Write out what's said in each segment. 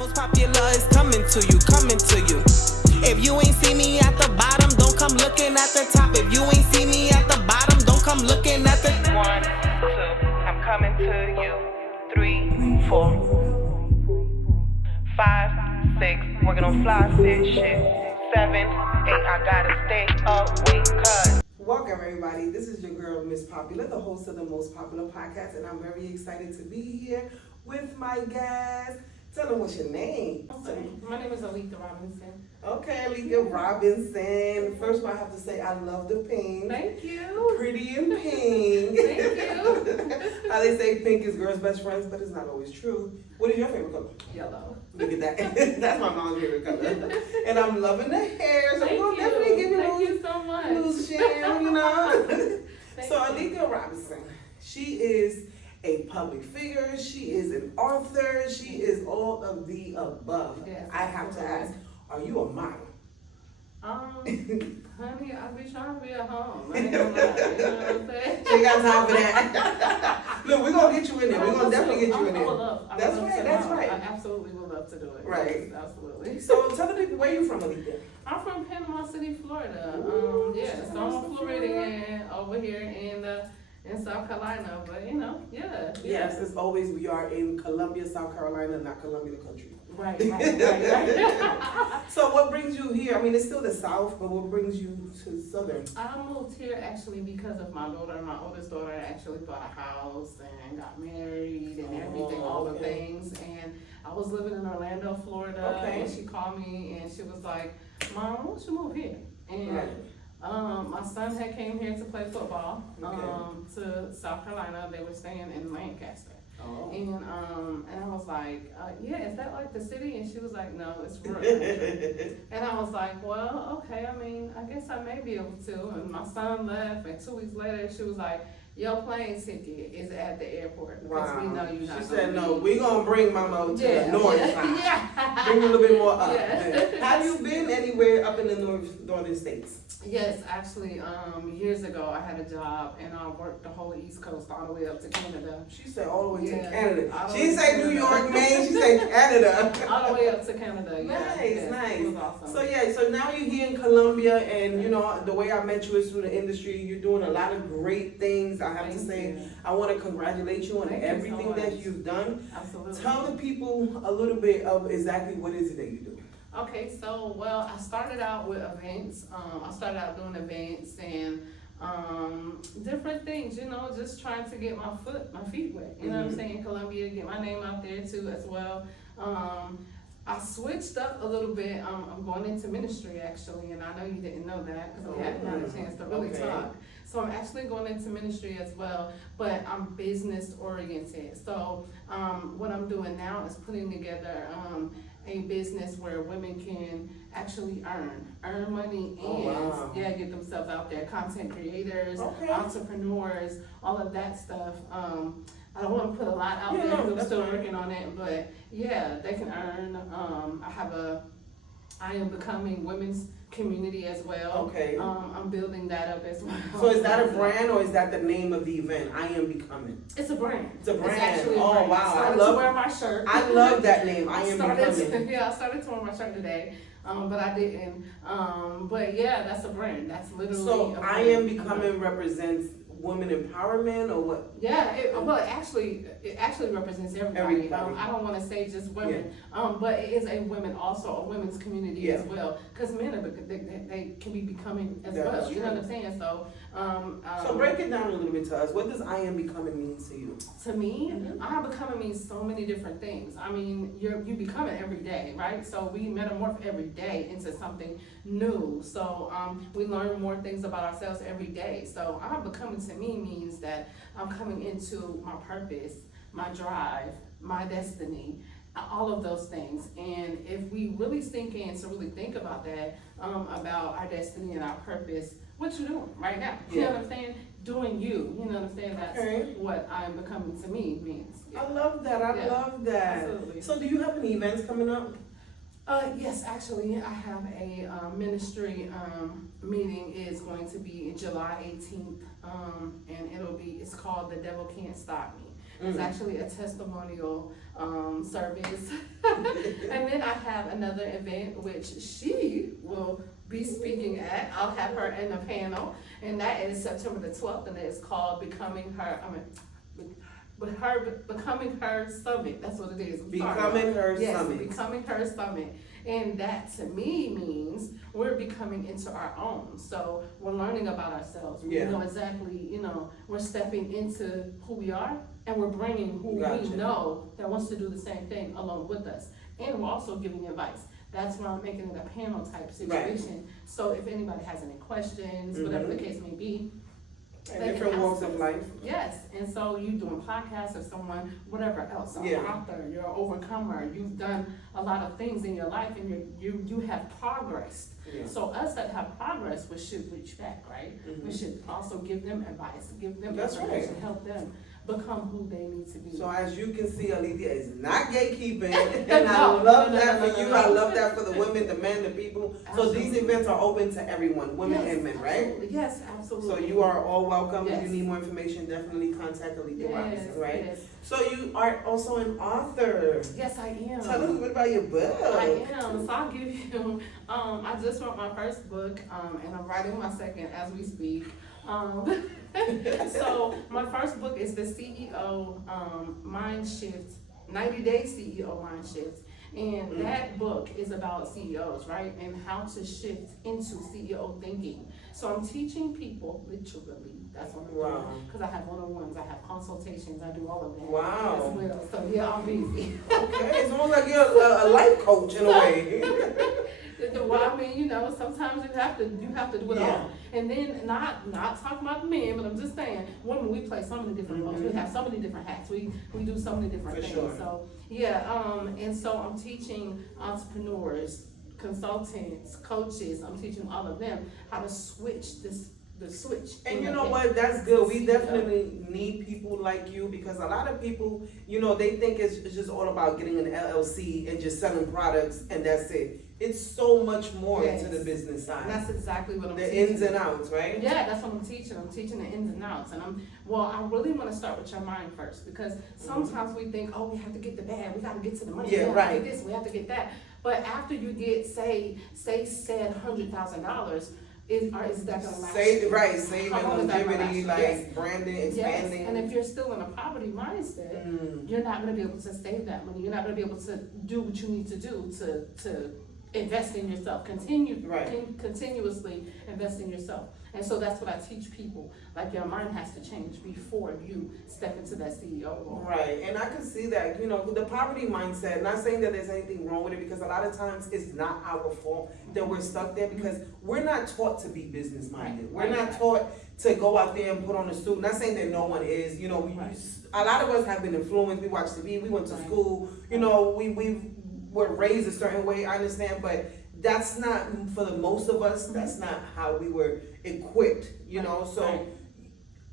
Most popular is coming to you, coming to you. If you ain't see me at the bottom, don't come looking at the top. If you ain't see me at the bottom, don't come looking at the 1, 2, I'm coming to you. 3, 4, 5, 6, working on fly shit. 7, 8, I gotta stay awake, cause. Welcome everybody. This is your girl, Miss Popular, the host of the Most Popular Podcast, and I'm very excited to be here with my guest. Tell them what's your name. Okay. My name is Aleatha Robinson. Okay, Aleatha Robinson. First of all, I have to say I love the pink. Thank you. Pretty and pink. Thank you. How they say pink is girls' best friends, but it's not always true. What is your favorite color? Yellow. Look at that. That's my mom's favorite color. And I'm loving the hair, so Thank we'll you. definitely give you Thank you so much. loose sham, you know. So you. Aleatha Robinson, she is a public figure, she is an author, she is all of the above. Yes, I have to ask, are you a model? Honey, I be trying to be at home. I ain't gonna lie, you know what I'm saying? She got time for that. Look, we're gonna get you in there. We're gonna definitely get you in there. That's right, that's right. I absolutely would love to do it. Right. Yes, absolutely. So tell the people where you from, Aleatha. I'm from Panama City, Florida. Shout So out I'm to Floridian over here in South Carolina, but yeah. Yes, as always, we are in Columbia, South Carolina, not Columbia, the country. Right. So what brings you here? I mean, it's still the South, but what brings you to Southern? I moved here actually because of my daughter. My oldest daughter actually bought a house and got married and everything, all the things. And I was living in Orlando, Florida, and she called me and she was like, "Mom, why don't you move here?" And my son had came here to play football to South Carolina. They were staying in Lancaster. Oh. And I was like, yeah, is that like the city? And she was like, no, it's rural country. And I was like, well, okay, I mean, I guess I may be able to. And my son left, and 2 weeks later, she was like, your plane ticket is at the airport. Because we know you're not. She said, no, we're going to bring Mama to the north side. Yeah. Bring a little bit more up. Yeah. Have you been anywhere up in the northern states? Yes, actually, years ago I had a job and I worked the whole East Coast all the way up to Canada. She said all the way to Yeah. Canada. All She the way didn't say to New Canada. York, Maine. She said Canada. All the way up to Canada. Nice. It was awesome. So now you're here in Columbia, and you know the way I met you is through the industry. You're doing a lot of great things. I have to say, I want to congratulate you on everything that you've done. Absolutely. Tell the people a little bit of exactly what is it that you do. Okay, so I started out with events. I started out doing events and different things, just trying to get my feet wet. You know what I'm saying? Columbia, get my name out there too as well. I switched up a little bit. I'm going into ministry actually, and I know you didn't know that because we haven't had a chance to really talk. So I'm actually going into ministry as well, but I'm business oriented. So what I'm doing now is putting together a business where women can actually earn money and get themselves out there. Content creators, entrepreneurs, all of that stuff. I don't want to put a lot out there because I'm still working on it, but yeah, they can earn. I am becoming women's community as well. Okay. I'm building that up as well. So is that a brand or is that the name of the event? I Am Becoming. It's a brand. It's a brand. It's actually a brand. Wow. I love to wear my shirt. I love that name. I Am Becoming. I started to wear my shirt today, but I didn't. But yeah, that's a brand. That's literally. So a brand. I Am Becoming represents women empowerment or what? Yeah, it actually represents everybody. I don't want to say just women, but it is a women's community as well. Because men they can be becoming as well. True. You know what I'm saying? So, so break it down a little bit to us. What does I Am Becoming mean to you? To me, I am becoming means so many different things. I mean, you become it every day, right? So we metamorph every day into something new. So we learn more things about ourselves every day. So I'm becoming to me means that I'm coming into my purpose, my drive, my destiny, all of those things. And if we really sink in to really think about that, about our destiny and our purpose, what you doing right now? You know what I'm saying? Doing you. You know what I'm saying? That's what I am becoming to me means. I love that. I love that. Absolutely. So do you have any events coming up? Yes, actually, I have a ministry meeting. Is going to be July 18th, and it's called The Devil Can't Stop Me. It's actually a testimonial service, and I have another event which she will be speaking at. I'll have her in the panel, and that is September the 12th, and it's called Becoming Her Summit. That's what it is. Becoming Her Yes, Summit. Becoming Her Summit. And that to me means we're becoming into our own. So we're learning about ourselves. We know exactly, we're stepping into who we are, and we're bringing who we know that wants to do the same thing along with us. And we're also giving advice. That's why I'm making it a panel type situation. Right. So if anybody has any questions, whatever the case may be, and different walks of life. Yes, and so you doing podcasts or someone, whatever else, an author, you're an overcomer, you've done a lot of things in your life, and you have progressed. Yeah. So us that have progress, we should reach back, right? We should also give them advice, give them information, help them become who they need to be. So as you can see, Aleatha is not gatekeeping, and I love that for you. I love that for the women, the men, the people. Absolutely. So these events are open to everyone, women and men, right? Absolutely. Yes, absolutely. So you are all welcome. If you need more information, definitely contact Aleatha Robinson, right? Yes. So you are also an author. Yes, I am. Tell us a bit about your book. I am. So I'll give you, I just wrote my first book, and I'm writing my second as we speak. So my first book is the CEO MindShift, 90-day CEO MindShift. And that book is about CEOs, right? And how to shift into CEO thinking. So I'm teaching people, literally, that's what I'm doing. Because I have one-on-ones, I have consultations, I do all of that. Wow. As well. So yeah, I'm busy. Okay, it's almost like you're a life coach in a way. Well, I mean, sometimes you have to do it all. And then not talking about the men, but I'm just saying, women, we play so many different roles. We have so many different hats. We do so many different things. Sure. So and so I'm teaching entrepreneurs, consultants, coaches. I'm teaching all of them how to switch the switch. And you know what? That's good. We definitely need people like you, because a lot of people, they think it's just all about getting an LLC and just selling products and that's it. It's so much more to the business side. That's exactly what I'm teaching. The ins and outs, right? Yeah, that's what I'm teaching. I'm teaching the ins and outs. And I really want to start with your mind first, because sometimes we think, we have to get the bag, we got to get to the money, we have to get this, we have to get that. But after you get, say said $100,000, is that going to last? Saving longevity, branding, expanding. Yes. And if you're still in a poverty mindset, you're not going to be able to save that money. You're not going to be able to do what you need to do to invest in yourself. Continuously invest in yourself. And so that's what I teach people. Like, your mind has to change before you step into that CEO role. Right, and I can see that, the poverty mindset, not saying that there's anything wrong with it, because a lot of times it's not our fault that we're stuck there, because we're not taught to be business-minded. We're not taught to go out there and put on a suit. Not saying that no one is, a lot of us have been influenced. We watch TV, we went to school, we were raised a certain way, I understand, but that's not, for the most of us, that's not how we were equipped, so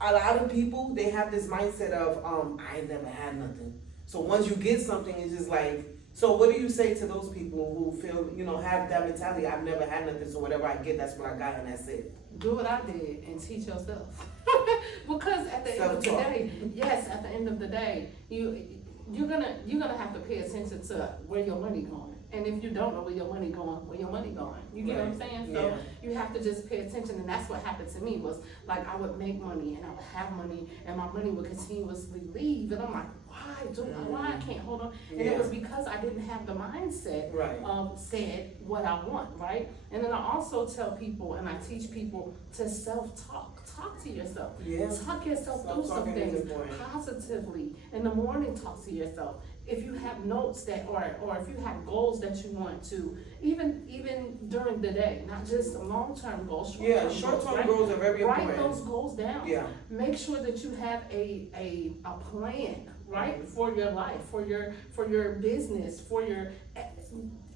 a lot of people, they have this mindset of, I never had nothing. So once you get something, it's just like, so what do you say to those people who feel, have that mentality, I've never had nothing, so whatever I get, that's what I got, and that's it? Do what I did and teach yourself. Because at the end of the day, at the end of the day, you're gonna have to pay attention to where your money going. And if you don't know where your money going, You get what I'm saying? So you have to just pay attention. And that's what happened to me, was like, I would make money and I would have money and my money would continuously leave. And I'm like, why I can't hold on? And it was because I didn't have the mindset of said what I want, right? And then I also tell people, and I teach people to self-talk. Talk to yourself. Talk yourself through some things positively. In the morning, talk to yourself. If you have notes or if you have goals that you want to, even during the day, not just long-term goals, short-term goals are very important. Write those goals down. Make sure that you have a plan, right, for your life, for your business, for your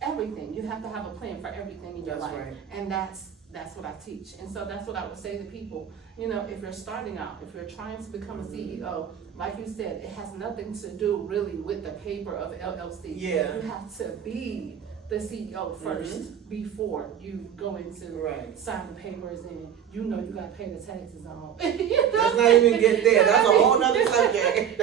everything. You have to have a plan for everything in your life, and that's what I teach. And so that's what I would say to people. If you're starting out, if you're trying to become a CEO, like you said, it has nothing to do really with the paper of LLC. You have to be the CEO first before you go into sign the papers, and you got to pay the taxes on. Let's not even get there. That's a whole nother subject.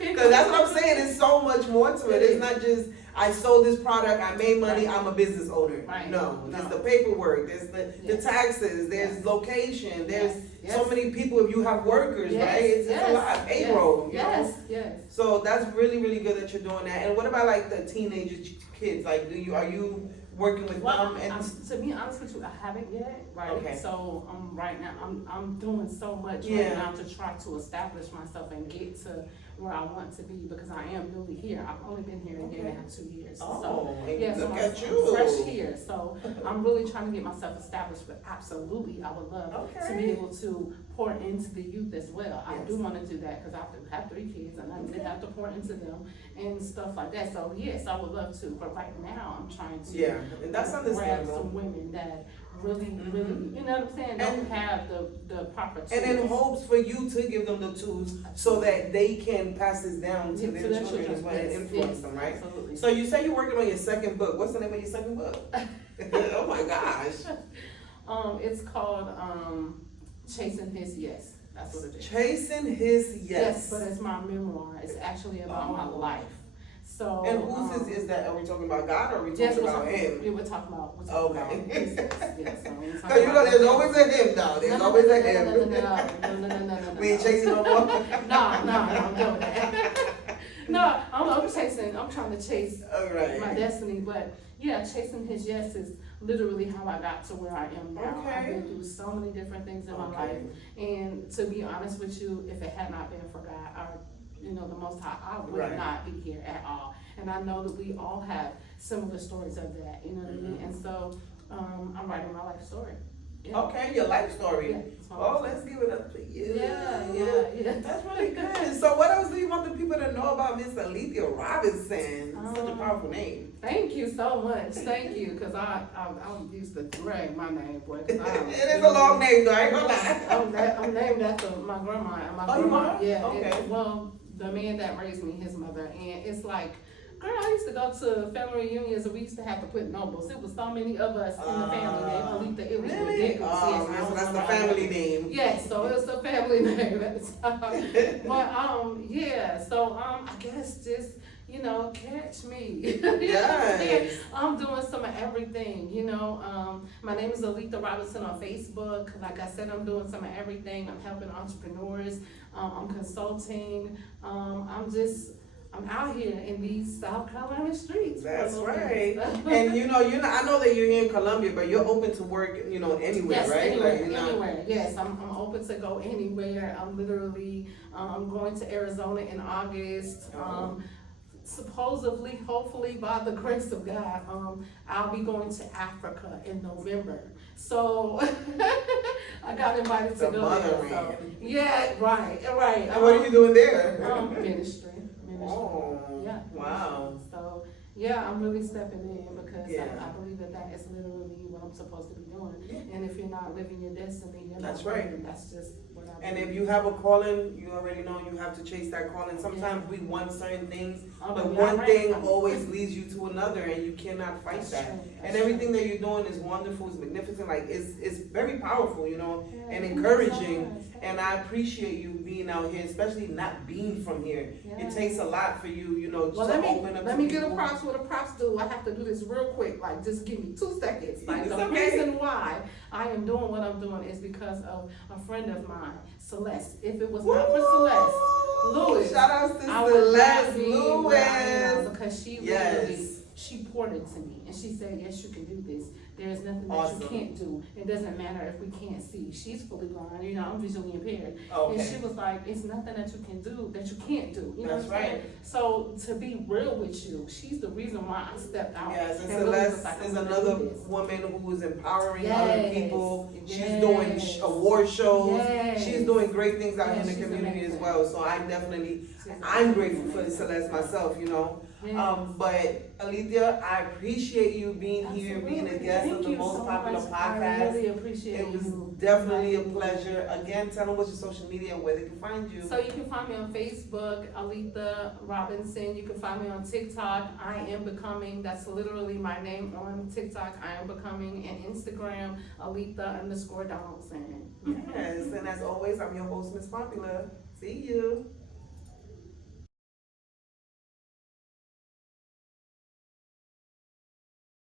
Because that's what I'm saying. There's so much more to it. It's not just, I sold this product, I made money, Right. I'm a business owner. Right. No, there's No. the paperwork, there's the Yes. taxes, there's Yes. location, there's Yes. so many people if you have workers, Yes. right? It's Yes. a lot, payroll, you know? Yes, yes. So that's really, really good that you're doing that. And what about like the teenage kids? Like, are you working with Well, them? And to be honest with you, I haven't yet, right? Okay. So right now, I'm doing so much Yeah. right now to try to establish myself and get to where I want to be because I am newly here. I've only been here a year and a half, 2 years. oh, So yeah, so look I'm at you. fresh here. So I'm really trying to get myself established. But absolutely, I would love to Okay. be able to pour into the youth as well. I Yes. do want to do that because I have 3 kids and I Okay. did have to pour into them and stuff like that. So yes, I would love to. But right now, I'm trying to Yeah, and that's grab understandable. some women that really, Mhm. really, you know what I'm saying, don't And- have the proper tools. And in hopes for you to give them the tools so that they can pass this down to Yeah, their children as well and Yes, influence yes, them, right? Absolutely. So you say you're working on your second book. What's the name of your second book? Oh my gosh. It's called Chasing His Yes. That's what it is. Chasing His Yes. But it's my memoir. It's actually about my Oh. life. So. And whose is that? Are we talking about God or are we Yes, talking about him? we're talking about. Okay. His yes. Yes. So we're talking Because you know, about there's him. always a him now. There's No, always a no, him. no. We ain't chasing no more. No, I'm doing that. No, I'm chasing. I'm trying to chase All right. my destiny, but yeah, chasing his yes is literally how I got to where I am now. Okay. I've been through so many different things in my Okay. life, and to be honest with you, if it had not been for God, or the Most High, I would Right. not be here at all. And I know that we all have similar stories of that. You know what I mean? Mhm. And so I'm writing my life story. Yeah. Okay, your life story. Yeah, it's my Oh, life let's give it up to you. Yeah. That's really good. So what else do you want the people to know about Miss Aleatha Robinson? Such a powerful name. Thank you so much. Thank you, because I used to drag my name, boy. It is a long name though, I ain't gonna lie. I'm named after my grandma and my Oh, you grandma. are? Yeah. Okay. Well, the man that raised me, his mother, and it's like, girl, I used to go to family reunions and we used to have to put nobles. It was so many of us in the family named Aleatha. It was Really? ridiculous. Oh, Yes, I man, don't so that's know the why I family did it. name. Yes, so it's a family name at the time. But yeah, so I guess just catch me. You know what I'm saying? Yes. I'm doing some of everything. My name is Aleatha Robinson on Facebook. Like I said, I'm doing some of everything. I'm helping entrepreneurs. I'm consulting. I'm out here in these South Carolina streets. That's for a little right. bit. And I know that you're here in Columbia, but you're open to work, anywhere, Yes, right? anywhere, Like, you're not- anywhere. Yes, I'm open to go anywhere. I'm literally, I'm going to Arizona in August. Supposedly, hopefully, by the grace of God, I'll be going to Africa in November. So I got invited to The go there. So, motherland. yeah, right. And what are you doing there? Ministry. Oh, Yeah. wow. ministry. So yeah, I'm really stepping in because Yeah. I believe that is literally what I'm supposed to be doing. Yeah. And if you're not living your destiny, you're That's not right. living. That's just what I And believe. if you have a calling, you already know you have to chase that calling. Sometimes we want certain things, but one thing always leads you to another, and you cannot fight That's that. true. And That's everything true. that you're doing is wonderful, is magnificent. Like it's very powerful, Yeah, and thank you so encouraging. much. And I appreciate you being out here, especially not being from here. Yeah. It takes a lot for you, Well, to let open up. me to get a people. props what a props do. I have to do this real quick. Like, just give me 2 seconds. Like, It's the okay. reason why I am doing what I'm doing is because of a friend of mine, Celeste. If it was not for Celeste Lewis, Shout out to I would not Celeste be where I am Lewis. because she Yes. literally, she poured into me and she said, yes, you can do this. There's nothing that Awesome. you can't do. It doesn't matter if we can't see. She's fully blind, I'm visually impaired. Okay. And she was like, it's nothing that you can do that you can't do. You know That's what I'm saying? right. So to be real with you, she's the reason why I stepped out. Yes, and really was Celeste like, is I'm gonna another do this. woman who is empowering Yes, other people. She's yes. doing award shows. Yes. She's doing great things out Yes, in the she's community as amazing. well. So I'm grateful for Amazing. Celeste myself, Yes. But Aleatha, I appreciate you being here, being a Absolutely. guest Thank of the you most so popular much. podcast. I really appreciate It was you. definitely a pleasure. Again, tell them what's your social media and where they can find you. So you can find me on Facebook, Aleatha Robinson. You can find me on TikTok. I am becoming. That's literally my name on TikTok. I am becoming, and Instagram, Aleatha_Donaldson. Yes, and as always, I'm your host, Miss Popular. See you.